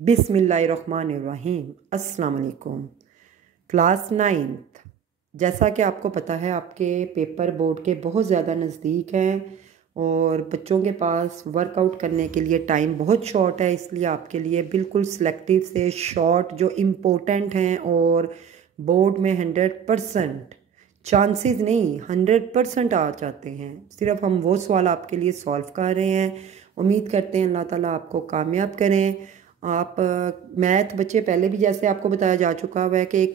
बिस्मिल्लाहिर्रहमानिर्रहीम। अस्सलाम वालेकुम। क्लास 9th, जैसा कि आपको पता है आपके पेपर बोर्ड के बहुत ज़्यादा नज़दीक हैं और बच्चों के पास वर्कआउट करने के लिए टाइम बहुत शॉर्ट है, इसलिए आपके लिए बिल्कुल सिलेक्टिव से शॉर्ट जो इम्पोर्टेंट हैं और बोर्ड में 100% चांसेस नहीं 100% आ जाते हैं, सिर्फ हम वो सवाल आपके लिए सॉल्व कर रहे हैं। उम्मीद करते हैं अल्लाह ताला आपको कामयाब करें। आप मैथ बच्चे पहले भी जैसे आपको बताया जा चुका हुआ है कि एक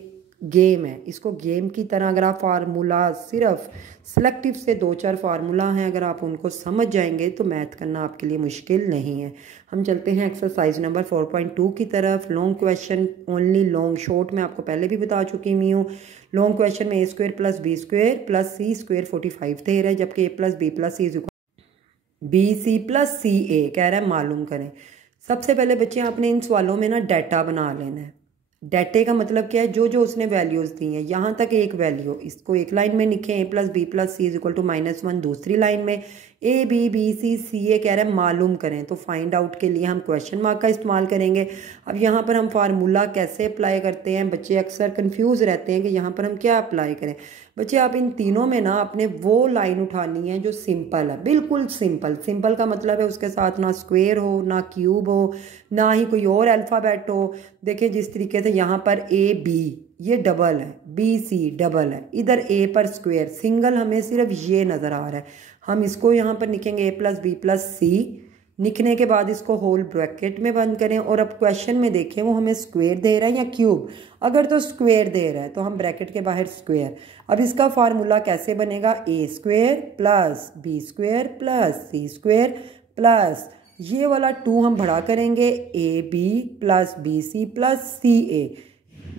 गेम है, इसको गेम की तरह अगर आप फार्मूला सिर्फ सेलेक्टिव से 2-4 फार्मूला हैं, अगर आप उनको समझ जाएंगे तो मैथ करना आपके लिए मुश्किल नहीं है। हम चलते हैं एक्सरसाइज नंबर 4.2 की तरफ। Long question only long, short में आपको पहले भी बता चुकी हुई हूँ। लॉन्ग क्वेश्चन में a² + b² + c² 45 दे रहा है, जबकि a + b + c bc + ca कह रहा है मालूम करें। सबसे पहले बच्चे आपने इन सवालों में ना डाटा बना लेना है। डाटे का मतलब क्या है, जो जो उसने वैल्यूज़ दी हैं यहाँ तक एक वैल्यू, इसको एक लाइन में लिखें a + b + c = -1। दूसरी लाइन में a b b c c a कह रहा है मालूम करें, तो फाइंड आउट के लिए हम क्वेश्चन मार्क का इस्तेमाल करेंगे। अब यहाँ पर हम फार्मूला कैसे अप्लाई करते हैं, बच्चे अक्सर कंफ्यूज रहते हैं कि यहाँ पर हम क्या अप्लाई करें। बच्चे आप इन तीनों में ना आपने वो लाइन उठानी है जो सिंपल है, बिल्कुल सिंपल। सिंपल का मतलब है उसके साथ ना स्क्वेयर हो, ना क्यूब हो, ना ही कोई और अल्फ़ाबेट हो। देखिए जिस तरीके से यहाँ पर a b ये डबल है, b c डबल है, इधर a पर स्क्वेयर सिंगल, हमें सिर्फ ये नज़र आ रहा है। हम इसको यहाँ पर लिखेंगे a + b + c। लिखने के बाद इसको होल ब्रैकेट में बंद करें और अब क्वेश्चन में देखें वो हमें स्क्वेयर दे रहा है या क्यूब। अगर तो स्क्वेयर दे रहा है तो हम ब्रैकेट के बाहर स्क्वेयर। अब इसका फार्मूला कैसे बनेगा, a² + b² + c² प्लस ये वाला 2 हम बड़ा करेंगे ab + bc + ca।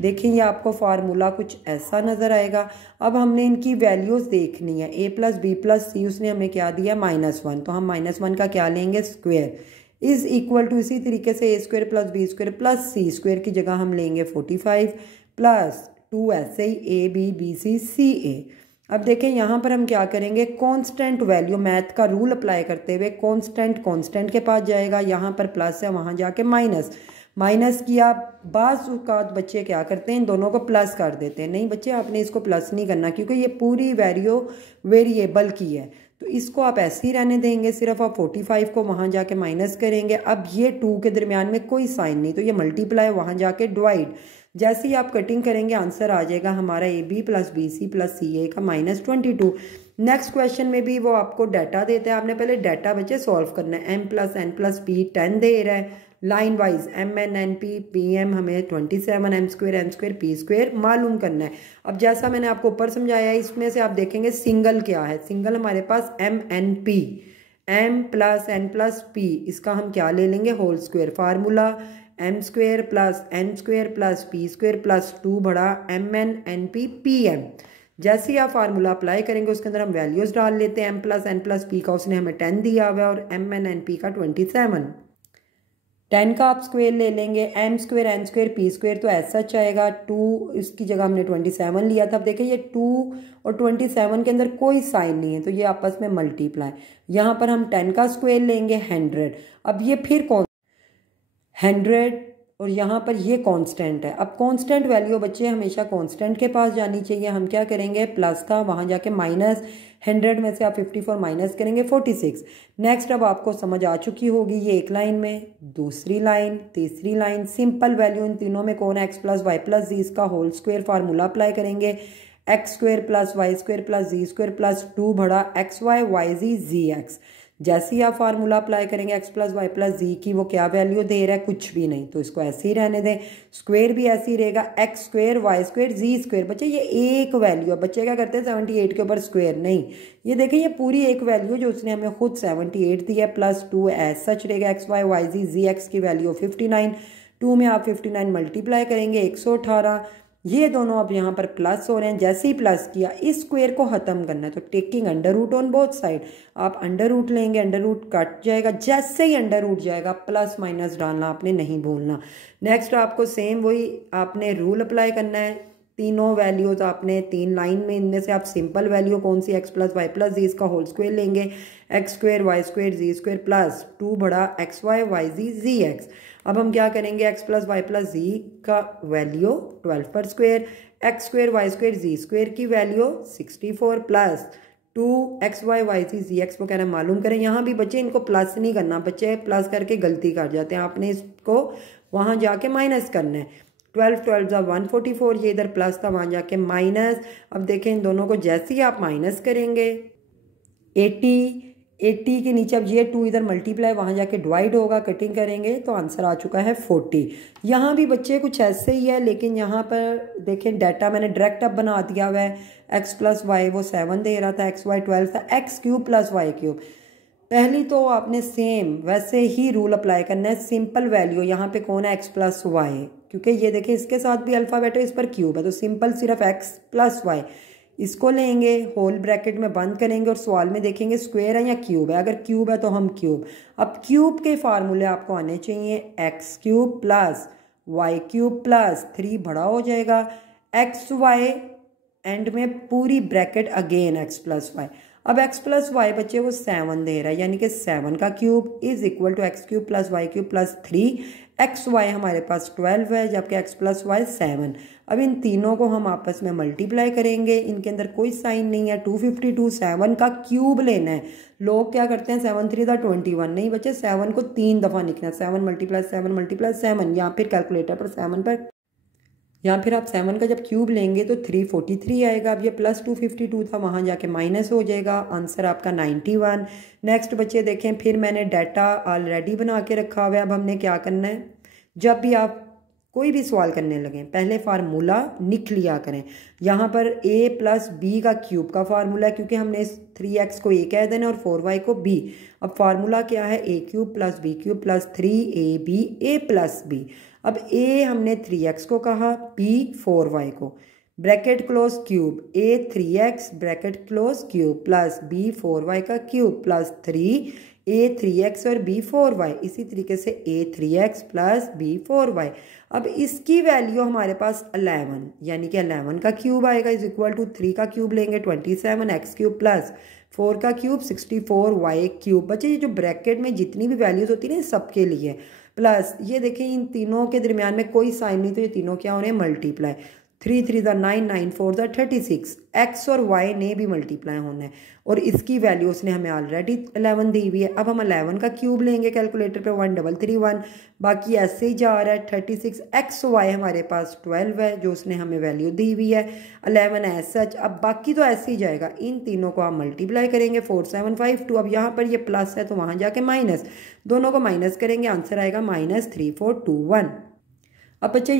देखें ये आपको फार्मूला कुछ ऐसा नज़र आएगा। अब हमने इनकी वैल्यूज़ देखनी है। a + b + c उसने हमें क्या दिया, -1, तो हम -1 का क्या लेंगे, स्क्वेयर = इसी तरीके से a² + b² + c² की जगह हम लेंगे 45 + 2 ऐसे ही a b b c c a। अब देखें यहाँ पर हम क्या करेंगे, कांस्टेंट वैल्यू, मैथ का रूल अप्लाई करते हुए कांस्टेंट के पास जाएगा। यहाँ पर प्लस है, वहाँ जाके माइनस किया। बाज़ औक़ात बच्चे क्या करते हैं, इन दोनों को प्लस कर देते हैं। नहीं बच्चे आपने इसको प्लस नहीं करना, क्योंकि ये पूरी वेरिएबल की है, तो इसको आप ऐसे ही रहने देंगे। सिर्फ आप 45 को वहाँ जाके माइनस करेंगे। अब ये 2 के दरमियान में कोई साइन नहीं, तो ये मल्टीप्लाई, वहाँ जाके डिवाइड। जैसे ही आप कटिंग करेंगे आंसर आ जाएगा हमारा ab + bc + ca का -22। नेक्स्ट क्वेश्चन में भी वो आपको डाटा देता है, आपने पहले डाटा बच्चे सॉल्व करना है। m + n + p 10 दे रहा है, line wise mn np pm हमें 27 m² n² p² मालूम करना है। अब जैसा मैंने आपको ऊपर समझाया है, इसमें से आप देखेंगे सिंगल क्या है, सिंगल हमारे पास mnp, m + n + p, इसका हम क्या ले लेंगे, whole square. Formula m² + n² + p² + 2 बड़ा mn np pm। जैसे ही आप फार्मूला अप्लाई करेंगे उसके अंदर हम वैल्यूज़ डाल लेते हैं। m + n + p का उसने हमें 10 दिया हुआ है और mn np का 27। 10 का आप स्क्वेयर ले लेंगे, m² n² p² तो ऐसा आएगा 2, इसकी जगह हमने 27 लिया था। अब देखिए ये 2 और 27 के अंदर कोई साइन नहीं है, तो ये आपस में मल्टीप्लाई। यहाँ पर हम 10 का स्क्वेयर लेंगे 100। अब ये फिर 100 और यहाँ पर ये कांस्टेंट है। अब कांस्टेंट वैल्यू बच्चे हमेशा कांस्टेंट के पास जानी चाहिए। हम क्या करेंगे, प्लस था, वहाँ जाके -100 में से आप 54 माइनस करेंगे 46। नेक्स्ट अब आपको समझ आ चुकी होगी, ये एक लाइन में, दूसरी लाइन, तीसरी लाइन, सिंपल वैल्यू इन तीनों में कौन है, x + y + z, इसका होल स्क्वायर फार्मूला अप्लाई करेंगे। x² + y² + z² + 2 बड़ा xy yz zx। जैसे ही आप फार्मूला अप्लाई करेंगे x + y + z की, वो क्या वैल्यू दे रहा है, कुछ भी नहीं, तो इसको ऐसे ही रहने दें। स्क्वायर भी ऐसे ही रहेगा, x² y² z²। बच्चे ये एक वैल्यू है, बच्चे क्या करते हैं 78 के ऊपर स्क्वायर नहीं, ये देखें ये पूरी एक वैल्यू जो उसने हमें खुद 78 दी है, +2 एज सच रहेगा। xy yz zx की वैल्यू 59, 2 में आप 59 मल्टीप्लाई करेंगे 118। ये दोनों अब यहाँ पर प्लस हो रहे हैं। जैसे ही प्लस किया, इस स्क्वायर को ख़त्म करना है, तो taking under root on both side, आप अंडर रूट लेंगे, अंडर रूट कट जाएगा। जैसे ही अंडर रूट जाएगा प्लस माइनस डालना आपने नहीं भूलना। नेक्स्ट आपको सेम वही आपने रूल अप्लाई करना है। तीनों वैल्यूज आपने 3 लाइन में, इनमें से आप सिंपल वैल्यू कौन सी x plus Y plus Z इसका होल स्क्वायर लेंगे, X square Y square Z square plus 2 बड़ा X Y Y Z X. अब हम क्या करेंगे, x plus Y plus Z का वैल्यू 12 पर square, X square Y square Z square की value 64 plus 2 X Y Y Z X को कहना मालूम करें। यहाँ भी बच्चे इनको प्लस नहीं करना, बच्चे प्लस करके गलती कर जाते हैं, आपने इसको वहाँ जाके माइनस करना है। 12 12 जा 144, ये इधर प्लस था वहाँ जाके माइनस। अब देखें इन दोनों को जैसे ही आप माइनस करेंगे 80 के नीचे अब ये 2 इधर मल्टीप्लाई वहाँ जाके डिवाइड होगा, कटिंग करेंगे तो आंसर आ चुका है 40। यहाँ भी बच्चे कुछ ऐसे ही है, लेकिन यहाँ पर देखें डाटा मैंने डायरेक्ट अब बना दिया हुआ है। एक्स प्लस वाई वो 7 दे रहा था, एक्स वाई 12 था, X cube plus Y cube. पहली तो आपने सेम वैसे ही रूल अप्लाई करना है, सिंपल वैल्यू यहाँ पे कौन है एक्स प्लस वाई, क्योंकि ये देखें इसके साथ भी अल्फ़ाबेट है, इस पर क्यूब है, तो सिंपल सिर्फ एक्स प्लस वाई इसको लेंगे, होल ब्रैकेट में बंद करेंगे और सवाल में देखेंगे स्क्वायर है या क्यूब है। अगर क्यूब है तो हम क्यूब, अब क्यूब के फार्मूले आपको आने चाहिए, X cube plus Y cube plus 3 बड़ा हो जाएगा एक्स वाई, एंड में पूरी bracket again X plus Y. अब x प्लस वाई बच्चे वो 7 दे रहा है, यानी कि 7 का cube is equal to X cube plus Y cube plus 3, X Y हमारे पास 12 है जबकि x प्लस वाई 7। अब इन तीनों को हम आपस में मल्टीप्लाई करेंगे, इनके अंदर कोई साइन नहीं है, 252 7 का क्यूब लेना है। लोग क्या करते हैं 7 3 21, नहीं बच्चे 7 को 3 दफ़ा लिखना है, 7 मल्टीप्लाई 7 या फिर कैलकुलेटर पर 7 पर, या फिर आप 7 का जब क्यूब लेंगे तो 343 आएगा। अब ये प्लस 252 था, वहाँ जाके माइनस हो जाएगा, आंसर आपका 91। नेक्स्ट बच्चे देखें, फिर मैंने डाटा ऑलरेडी बना के रखा हुआ है। अब हमने क्या करना है, जब भी आप कोई भी सवाल करने लगें पहले फार्मूला लिख लिया करें। यहाँ पर a प्लस बी का क्यूब का फार्मूला है, क्योंकि हमने इस 3x को a कह देना और 4y को b। अब फार्मूला क्या है, a cube plus b cube plus 3ab a plus b। अब a हमने 3x को कहा, b 4y को, bracket close cube, a 3x bracket close cube plus b 4y का क्यूब प्लस 3 a 3x और b 4y, इसी तरीके से a 3x plus b 4y। अब इसकी वैल्यू हमारे पास 11, यानी कि 11 का क्यूब आएगा इज इक्वल टू 3 का क्यूब लेंगे 27 एक्स क्यूब प्लस 4 का क्यूब 64 वाई क्यूब। बच्चे ये जो ब्रैकेट में जितनी भी वैल्यूज होती है ना सबके लिए प्लस, ये देखें इन तीनों के दरमियान में कोई साइन नहीं, तो ये तीनों क्या हो रहे हैं मल्टीप्लाई, 3 3 9 9 4 36, एक्स और वाई ने भी मल्टीप्लाई होना है और इसकी वैल्यू उसने हमें ऑलरेडी 11 दी हुई है। अब हम 11 का क्यूब लेंगे कैलकुलेटर पे 1331, बाकी ऐसे ही जा रहा है 36, एक्स वाई हमारे पास 12 है जो उसने हमें वैल्यू दी हुई है 11 एज सच। अब बाकी तो ऐसे ही जाएगा, इन तीनों को आप मल्टीप्लाई करेंगे 4752। अब यहाँ पर ये प्लस है तो वहाँ जाके माइनस, दोनों को माइनस करेंगे आंसर आएगा -3421। अब बच्चे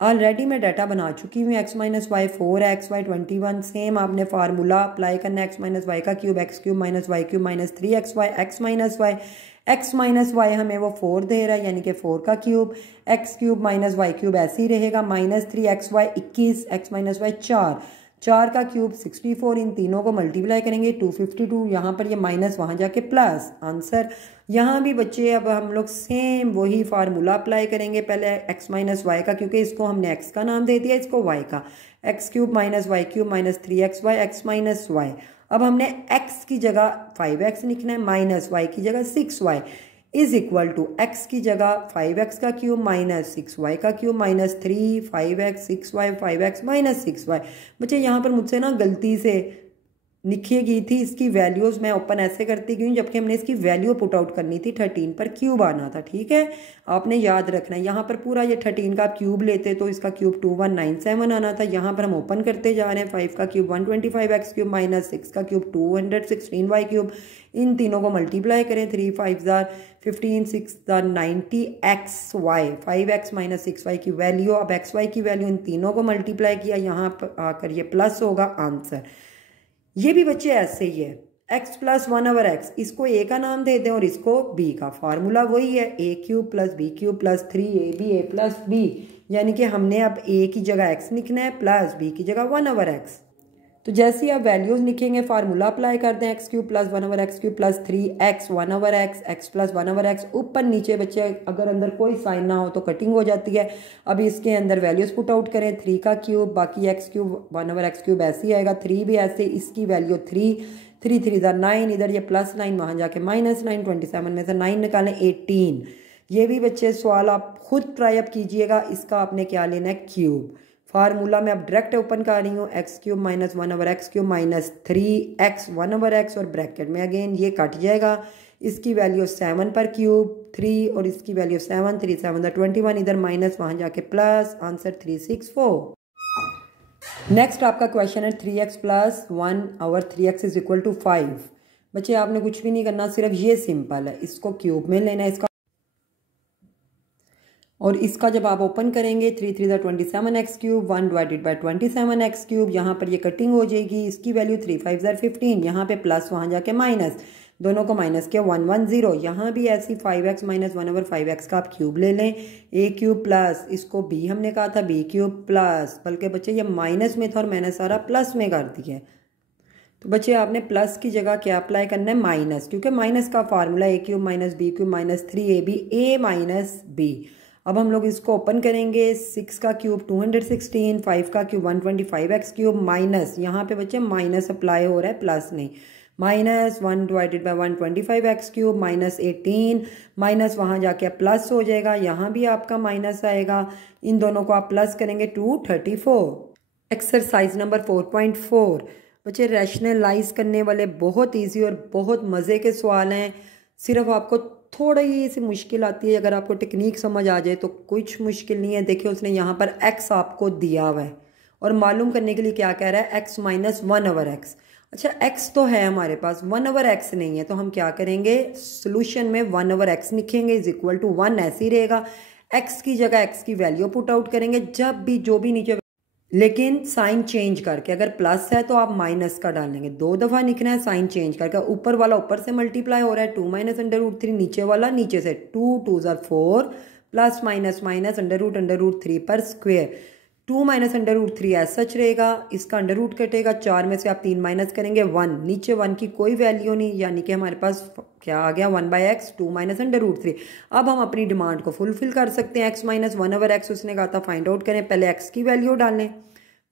ऑलरेडी मैं डाटा बना चुकी हूँ, एक्स माइनस वाई 4 है, एक्स वाई 21, सेम आपने फार्मूला अप्लाई करना है, एक्स माइनस वाई का cube X cube minus Y cube minus 3 X Y, X minus Y हमें वो 4 दे रहा है यानी कि 4 का cube, X cube minus Y cube ऐसे ही रहेगा, -3 X Y 21, X minus Y 4 का क्यूब 64, इन तीनों को मल्टीप्लाई करेंगे 252, यहाँ पर ये माइनस वहाँ जाके प्लस आंसर। यहाँ भी बच्चे अब हम लोग सेम वही फार्मूला अप्लाई करेंगे, पहले एक्स माइनस वाई का, क्योंकि इसको हमने एक्स का नाम दे दिया, इसको वाई का, X cube minus Y cube minus 3 X Y, X minus Y. अब हमने एक्स की जगह 5x लिखना है, माइनस वाई की जगह 6y is equal to x की जगह 5x का क्यूब माइनस 6y का cube minus 3 5x 6y 5x minus 6y। बच्चे यहाँ पर मुझसे ना गलती से लिखी गई थी इसकी वैल्यूज़, मैं ओपन ऐसे करती गई जबकि हमने इसकी वैल्यू पुट आउट करनी थी, 13 पर क्यूब आना था, ठीक है आपने याद रखना है। यहाँ पर पूरा ये 13 का क्यूब लेते तो इसका क्यूब 2197 आना था, यहाँ पर हम ओपन करते जा रहे हैं, 5 का क्यूब 125 एक्स क्यूब माइनस 6 का क्यूब 216 वाई क्यूब, इन तीनों को मल्टीप्लाई करें, 3 5 15 6 90 x Y, 5x minus 6y की वैल्यू। अब एक्स वाई की वैल्यू इन तीनों को मल्टीप्लाई किया, यहाँ पर आकर ये प्लस होगा आंसर। ये भी बच्चे ऐसे ही है, x प्लस 1/x, इसको a का नाम दे दें और इसको b का, फार्मूला वही है a cube plus b cube plus 3ab a plus b, यानी कि हमने अब a की जगह x लिखना है प्लस b की जगह 1/x। तो जैसे ही आप वैल्यूज़ लिखेंगे फार्मूला अप्लाई कर दें, x cube plus 1/x³ plus 3x 1/x x plus 1/x। ऊपर नीचे बच्चे अगर अंदर कोई साइन ना हो तो कटिंग हो जाती है। अब इसके अंदर वैल्यूज़ पुट आउट करें, 3 का क्यूब बाकी x³ 1/x³ ऐसे ही आएगा, 3 भी ऐसे, इसकी वैल्यू 3 3 3 9, इधर ये +9 वहाँ जाके -9, 27 में से 9 निकालें 18। ये भी बच्चे सवाल आप खुद ट्राई अप कीजिएगा। इसका आपने क्या लेना है, क्यूब। फार्मूला में अब डायरेक्ट ओपन कर रही हूँ, x³ - 1/x³ minus 3x 1/x और ब्रैकेट में अगेन ये कट जाएगा। इसकी वैल्यू 7 पर क्यूब 3 और इसकी वैल्यू 7 3 7 21, इधर माइनस वहाँ जाके प्लस, आंसर 364। नेक्स्ट आपका क्वेश्चन है 3x + 1/3x is equal to 5। बच्चे आपने कुछ भी नहीं करना, सिर्फ ये सिंपल है, इसको क्यूब में लेना है इसका, और इसका जब आप ओपन करेंगे 3 3 27x³, 1/27x³, यहाँ पर ये कटिंग हो जाएगी। इसकी वैल्यू 3 5 15, यहाँ पे प्लस वहाँ जाके माइनस, दोनों को माइनस किया 1 1 0। यहाँ भी ऐसी 5x - 1/5x का आप क्यूब ले लें, a³ प्लस, इसको b हमने कहा था b³ प्लस, बल्कि बच्चे ये माइनस में था और मैंने सारा प्लस में कर दिया। तो बच्चे आपने प्लस की जगह क्या अप्लाई करना है, माइनस, क्योंकि माइनस का formula a³ - b³ - 3ab a - b। अब हम लोग इसको ओपन करेंगे, 6 का क्यूब 216, 5 का क्यूब 125x³ माइनस, यहाँ पे बच्चे माइनस अप्लाई हो रहा है, प्लस नहीं, माइनस 1/125x³ माइनस 18, माइनस वहाँ जाके प्लस हो जाएगा, यहाँ भी आपका माइनस आएगा। इन दोनों को आप प्लस करेंगे 234। एक्सरसाइज नंबर 4.4 बच्चे रैशनलाइज करने वाले बहुत ईजी और बहुत मज़े के सवाल हैं। सिर्फ आपको थोड़ी सी मुश्किल आती है, अगर आपको टेक्निक समझ आ जाए तो कुछ मुश्किल नहीं है। देखिए उसने यहाँ पर x आपको दिया हुआ है और मालूम करने के लिए क्या कह रहा है, x - 1/x। अच्छा x तो है हमारे पास, 1/x नहीं है, तो हम क्या करेंगे, सोल्यूशन में 1/x लिखेंगे इज इक्वल टू 1 ऐसे ही रहेगा। x की जगह x की वैल्यू पुट आउट करेंगे, जब भी जो भी नीचे, लेकिन साइन चेंज करके, अगर प्लस है तो आप माइनस का डालेंगे, 2 दफ़ा लिखना है साइन चेंज करके। ऊपर वाला ऊपर से मल्टीप्लाई हो रहा है, 2 - √3, नीचे वाला नीचे से, 2 2 4 प्लस माइनस माइनस √3 पर स्क्वेयर, 2 - √3 ऐसा सच रहेगा, इसका अंडर रूट कटेगा, 4 में से आप 3 माइनस करेंगे 1, नीचे 1 की कोई वैल्यू नहीं, यानी कि हमारे पास क्या आ गया 1/x 2 - √3। अब हम अपनी डिमांड को फुलफिल कर सकते हैं। x - 1/x उसने कहा था फाइंड आउट करें, पहले x की वैल्यू डालें,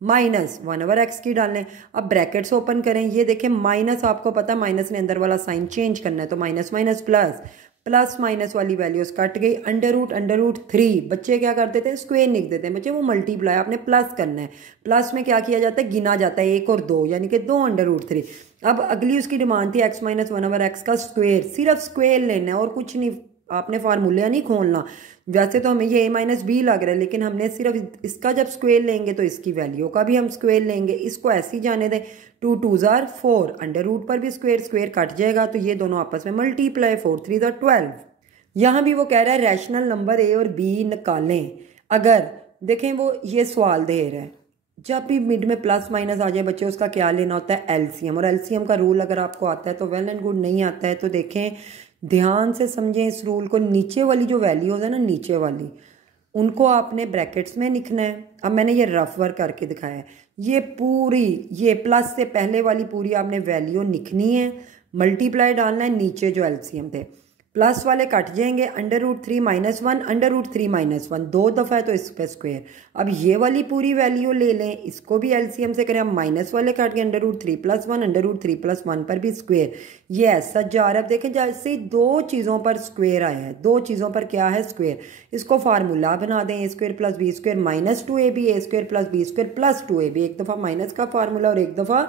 माइनस 1/x की डालें। अब ब्रैकेट्स ओपन करें, ये देखें माइनस, आपको पता है माइनस ने अंदर वाला साइन चेंज करना है, तो minus minus plus, plus minus वाली वैल्यूज कट गई, √3। बच्चे क्या कर देते हैं, स्क्वायर लिख देते हैं, बच्चे वो मल्टीप्लाई, आपने प्लस करना है। प्लस में क्या किया जाता है, गिना जाता है 1 और 2, यानी कि 2 √3। अब अगली उसकी डिमांड थी x - 1/x का स्क्वायर, सिर्फ स्क्वायर लेना है और कुछ नहीं, आपने फार्मूला नहीं खोलना। वैसे तो हमें ये a - b लग रहा है, लेकिन हमने सिर्फ इसका जब स्क्वायर लेंगे तो इसकी वैल्यू का भी हम स्क्वायर लेंगे, इसको ऐसे ही जाने दें, 2 2 4, अंडर रूट पर भी स्क्वायर, स्क्वायर कट जाएगा, तो ये दोनों आपस में मल्टीप्लाई, 4 3 12। यहाँ भी वो कह रहा है रैशनल नंबर a और b निकालें। अगर देखें वो ये सवाल दे रहा है, जब भी मिड में प्लस माइनस आ जाए बच्चे, उसका क्या लेना होता है, एलसीएम। और एलसीएम का रूल अगर आपको आता है तो वेल एंड गुड, नहीं आता है तो देखें ध्यान से समझें इस रूल को। नीचे वाली जो वैल्यूज है ना, नीचे वाली, उनको आपने ब्रैकेट्स में लिखना है। अब मैंने ये रफ वर्क करके दिखाया है, ये पूरी, ये प्लस से पहले वाली पूरी आपने वैल्यू लिखनी है, मल्टीप्लाई डालना है, नीचे जो एलसीएम थे प्लस वाले कट जाएंगे, √3 - 1 √3 - 1, 2 दफ़ा है तो इस पे स्क्वायर। अब ये वाली पूरी वैल्यू ले लें, इसको भी एलसीएम से करें, अब माइनस वाले कट गए, √3 + 1 √3 + 1 पर भी स्क्वायर, ये ऐसा जा रहा है। अब देखें जैसे दो चीज़ों पर स्क्वायर आया है, दो चीज़ों पर क्या है, स्क्वायर, इसको फार्मूला बना दें, a² + b² - 2ab, a² + b² + 2ab, एक दफ़ा माइनस का फार्मूला और एक दफ़ा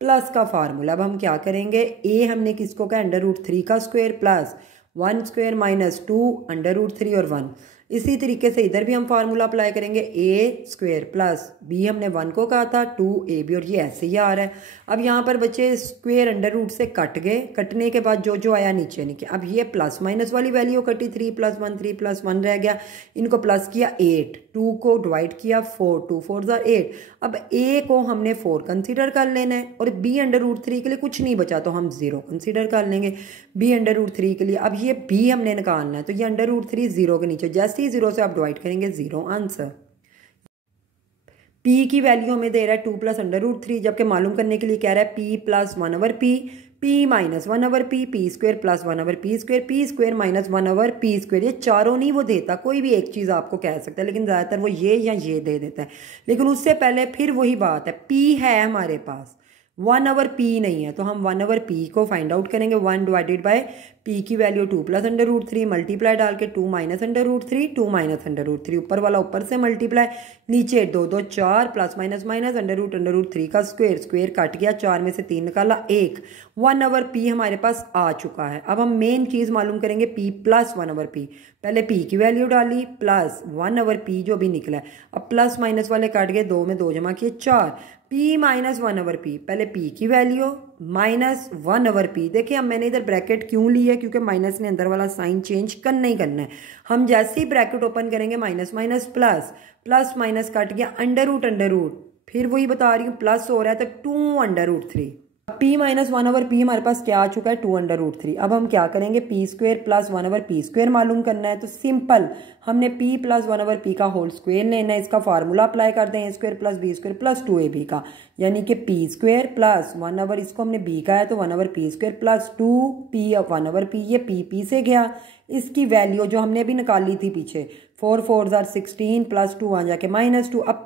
प्लस का फार्मूला। अब हम क्या करेंगे, a हमने किसको कहा, √3 का स्क्वायर प्लस 1² - 2 √3 और 1। इसी तरीके से इधर भी हम फार्मूला अप्लाई करेंगे, a² प्लस b हमने 1 को कहा था, 2ab, और ये ऐसे ही आ रहा है। अब यहाँ पर बच्चे स्क्वायर √रूट से कट गए, कटने के बाद जो जो आया नीचे नीचे, अब ये प्लस माइनस वाली वैल्यू कटी, 3 + 1 3 + 1 रह गया, इनको प्लस किया 8, 2 को डिवाइड किया 4, 2 4 8। अब a को हमने 4 कंसिडर कर लेना है और b √3 के लिए कुछ नहीं बचा तो हम 0 कंसिडर कर लेंगे, b √3 के लिए। अब ये b हमने निकालना है, तो ये √3 0 के नीचे, जैसे ही 0 से आप डिवाइड करेंगे 0 आंसर। पी की वैल्यू हमें दे रहा है 2 प्लस अंडर रूट 3, जबकि मालूम करने के लिए कह रहा है P plus 1 over P minus 1 over P square plus 1 over P square minus 1 over P square. ये चारों नहीं वो देता, कोई भी एक चीज़ आपको कह सकता है, लेकिन ज़्यादातर वो ये या ये दे देता है। लेकिन उससे पहले फिर वही बात है, पी है हमारे पास, 1 ओवर पी नहीं है, तो हम 1 ओवर पी को फाइंड आउट करेंगे। 1 डिवाइडेड बाय पी की value 2 plus under root 3, multiply डाल के 2 minus under root 3, 2 minus under root 3, ऊपर वाला ऊपर से मल्टीप्लाई, नीचे 2 2 4 plus minus minus under root 3 का स्क्वेयर, स्क्वेयर काट गया, 4 में से 3 निकाला 1, 1 ओवर पी हमारे पास आ चुका है। अब हम मेन चीज़ मालूम करेंगे पी प्लस 1 ओवर पी। पहले पी की वैल्यू डाली प्लस 1 ओवर पी जो भी निकला है, अब प्लस माइनस वाले काट गए, 2 में 2 जमा किए 4, पी माइनस 1 ओवर पी, पहले पी की वैल्यू माइनस 1 ओवर पी। देखिए अब मैंने इधर ब्रैकेट क्यों ली है, क्योंकि माइनस ने अंदर वाला साइन चेंज करना ही करना है। हम जैसे ही ब्रैकेट ओपन करेंगे minus minus plus, plus minus काट गया अंडर रूट, फिर वही बता रही हूँ प्लस हो रहा है तो 2 under root 3। P minus 1 over P हमारे पास क्या आ चुका है, 2 अंडर रूट 3। अब हम क्या करेंगे, P square plus 1 over P square मालूम करना है, तो सिंपल हमने पी प्लस 1 ओवर पी का होल स्क्वेयर लेना है। इसका फार्मूला अप्लाई कर दें, A square plus B square plus 2ab का, यानी कि पी स्क्वेयर प्लस 1 ओवर, इसको हमने बी का है तो 1 over P square plus 2 P of 1 over P, ये पी से गया। इसकी वैल्यू जो हमने अभी निकाली थी पीछे, 4 4 16 प्लस 2 आ जाके -2, अब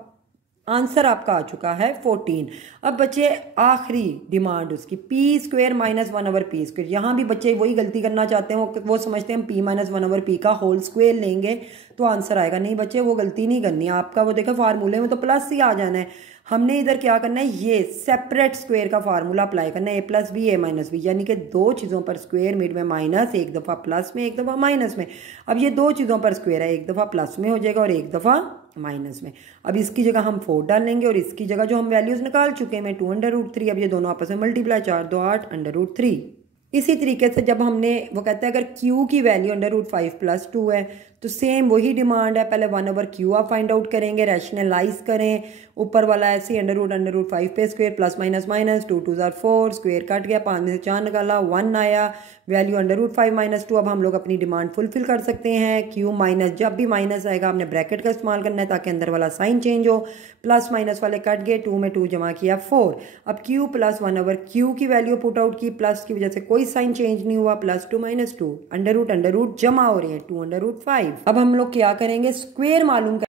आंसर आपका आ चुका है 14। अब बच्चे आखिरी डिमांड उसकी P square minus 1 over P square. यहाँ भी बच्चे वही गलती करना चाहते हैं, वो समझते हैं हम पी माइनस 1 ओवर पी का होल स्क्वेयर लेंगे तो आंसर आएगा। नहीं बच्चे, वो गलती नहीं करनी है आपका, वो देखो फार्मूले में तो प्लस ही आ जाना है। हमने इधर क्या करना है, ये सेपरेट स्क्वेयर का फार्मूला अप्लाई करना है, ए प्लस बी ए माइनस बी, यानी कि दो चीज़ों पर स्क्वेयर, मिड में माइनस, एक दफ़ा प्लस में एक दफ़ा माइनस में। अब ये दो चीज़ों पर स्क्वेयर है, एक दफ़ा प्लस में हो जाएगा और एक दफ़ा माइनस में। अब इसकी जगह हम 4 डाल लेंगे और इसकी जगह जो हम वैल्यूज़ निकाल चुके हैं 2 अंडर रूट 3, अब ये दोनों आपस में मल्टीप्लाई, 4 2 8 अंडर रूट 3। इसी तरीके से जब हमने, वो कहता है अगर q की वैल्यू अंडर रूट 5 प्लस 2 है तो सेम वही डिमांड है, पहले 1 ओवर q आप फाइंड आउट करेंगे, रैशनलाइज करें, ऊपर वाला ऐसे अंडर रूट 5 पे square plus minus minus 2 2 4, square cut गया, 5 में से 4 निकाला, 1 आया, वैल्यू अंडर रूट 5 माइनस 2। अब हम लोग अपनी डिमांड फुलफिल कर सकते हैं। q माइनस, जब भी माइनस आएगा हमने ब्रैकेट का इस्तेमाल करना है ताकि अंदर वाला साइन चेंज हो, प्लस माइनस वाले कट गए, 2 में 2 जमा किया 4। अब q प्लस 1 ओवर q की वैल्यू पुट आउट की, प्लस की वजह से कोई साइन चेंज नहीं हुआ, प्लस 2 माइनस 2, अंडर रूट जमा हो रहे हैं, 2 अंडर रूट 5। अब हम लोग क्या करेंगे, स्क्वेयर मालूम कर,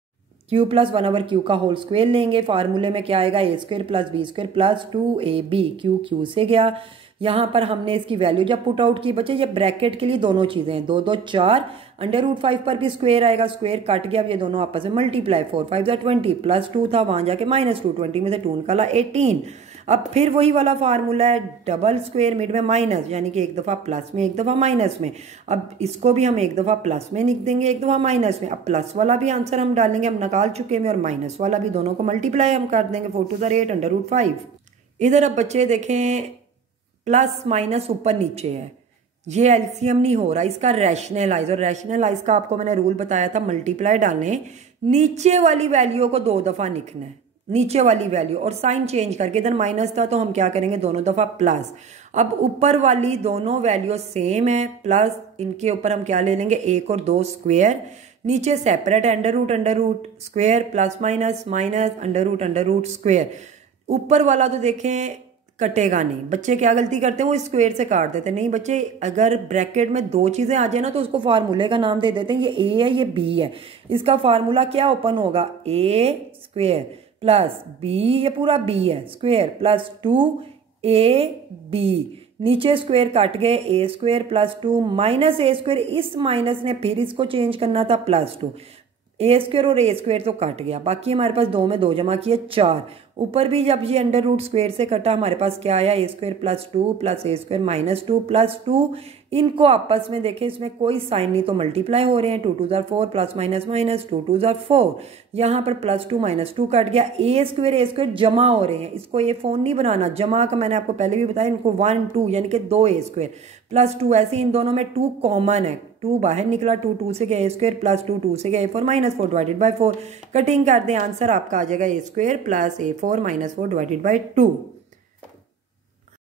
q प्लस 1 ओवर q का होल स्क्वेयर लेंगे। फार्मूले में क्या आएगा, A square plus B square plus 2ab, q से गया। यहाँ पर हमने इसकी वैल्यू जब पुट आउट की, बच्चे ये ब्रैकेट के लिए दोनों चीज़ें हैं, 2 2 4, अंडर रूट 5 पर भी स्क्वेयर आएगा, स्क्वेयर कट गया, अब ये दोनों आपस में मल्टीप्लाई, 4 5 20 प्लस 2 था, वहाँ जाके -2, 20 में से 2 निकाला 18। अब फिर वही वाला फार्मूला है, डबल स्क्वेयर मिड में माइनस, यानी कि एक दफ़ा प्लस में एक दफ़ा माइनस में। अब इसको भी हम एक दफ़ा प्लस में लिख देंगे, एक दफ़ा माइनस में। अब प्लस वाला भी आंसर हम डालेंगे, हम निकाल चुके हैं, और माइनस वाला भी, दोनों को मल्टीप्लाई हम कर देंगे, 4 2 8 अंडर रूट 5। इधर अब बच्चे देखें प्लस माइनस ऊपर नीचे है, ये एलसीएम नहीं हो रहा, इसका रैशनलाइज, और रैशनलाइज का आपको मैंने रूल बताया था, मल्टीप्लाई डालने, नीचे वाली वैल्यू को 2 दफ़ा लिखना है, नीचे वाली वैल्यू, और साइन चेंज करके, इधर माइनस था तो हम क्या करेंगे, दोनों दफ़ा प्लस। अब ऊपर वाली दोनों वैल्यू सेम है, प्लस इनके ऊपर हम क्या ले लेंगे, 1 और 2 स्क्वेयर, नीचे separate under root square plus minus minus under root square. ऊपर वाला तो देखें कटेगा नहीं, बच्चे क्या गलती करते हैं, वो स्क्वेयर से काट देते हैं। नहीं बच्चे, अगर ब्रैकेट में दो चीज़ें आ जाए ना तो उसको फार्मूले का नाम दे देते हैं, ये ए है ये बी है, इसका फार्मूला क्या ओपन होगा, ए स्क्वेयर प्लस बी, ये पूरा बी है, स्क्वेयर प्लस 2ab, नीचे स्क्वेयर काट गए, ए स्क्वेयर प्लस 2 माइनस ए स्क्वेयर, इस माइनस ने फिर इसको चेंज करना था प्लस 2, ए स्क्वेयर और ए स्क्वेयर तो कट गया, बाकी हमारे पास 2 में 2 जमा किए 4। ऊपर भी जब ये अंडर रूट स्क्वेयर से कटा, हमारे पास क्या आया, ए स्क्वेयर प्लस 2 प्लस ए स्क्वेयर माइनस 2 प्लस 2, इनको आपस में देखें, इसमें कोई साइन नहीं तो मल्टीप्लाई हो रहे हैं, 2 2 4 प्लस माइनस माइनस 2 2 4, यहाँ पर प्लस 2 माइनस 2 कट गया, ए स्क्वेयर जमा हो रहे हैं, इसको ये फोन नहीं बनाना, जमा का मैंने आपको पहले भी बताया, इनको 1 2 यानी कि 2 ए स्क्वेयर प्लस 2, ऐसे इन दोनों में 2 कॉमन है, 2 बाहर निकला, 2 2 से गया ए स्क्वेयर प्लस 2 2 से गया A4 minus 4 divided by 4, cutting कर दें, आंसर आपका आ जाएगा A square plus A4 minus 4 divided by 2।